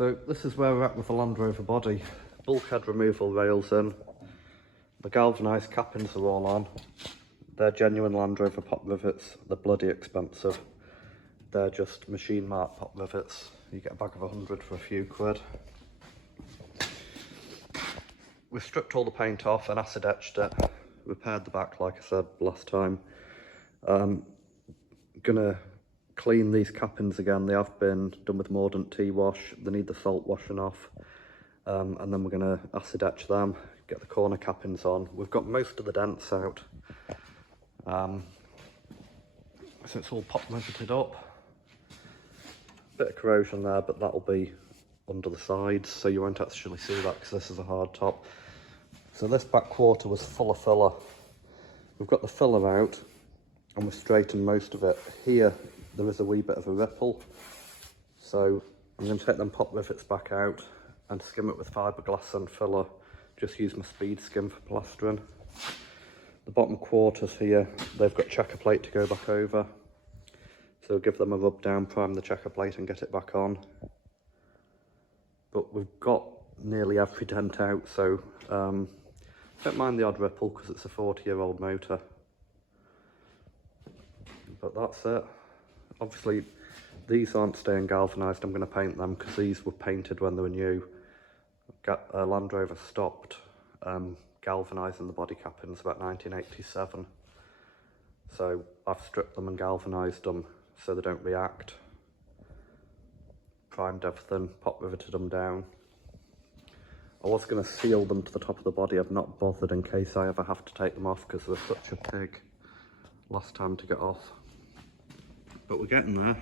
So this is where we're at with the Landrover body. Bulkhead removal rails in, the galvanised cappings are all on. They're genuine Landrover pop rivets, they're bloody expensive. They're just machine marked pop rivets. You get a bag of 100 for a few quid. We've stripped all the paint off and acid etched it, repaired the back like I said last time. Gonna clean these cappings again. They have been done with Mordant tea wash. They need the salt washing off. And then we're gonna acid etch them, get the corner cappings on. We've got most of the dents out. So it's all pop riveted up. Bit of corrosion there, but that'll be under the sides, so you won't actually see that because this is a hard top. So this back quarter was full of filler. We've got the filler out and we've straightened most of it. Here there is a wee bit of a ripple, so I'm going to take them pop rivets back out and skim it with fiberglass and filler. Just use my speed skim for plastering. The bottom quarters here, they've got checker plate to go back over, so give them a rub down, prime the checker plate and get it back on. But we've got nearly every dent out, so don't mind the odd ripple because it's a 40-year-old motor. But that's it. Obviously these aren't staying galvanised, I'm going to paint them because these were painted when they were new. Land Rover stopped galvanising the body cappings about 1987. So I've stripped them and galvanised them so they don't react. Primed everything, pop riveted them down. I was going to seal them to the top of the body. I've not bothered in case I ever have to take them off because they were such a pig last time to get off. But we're getting there.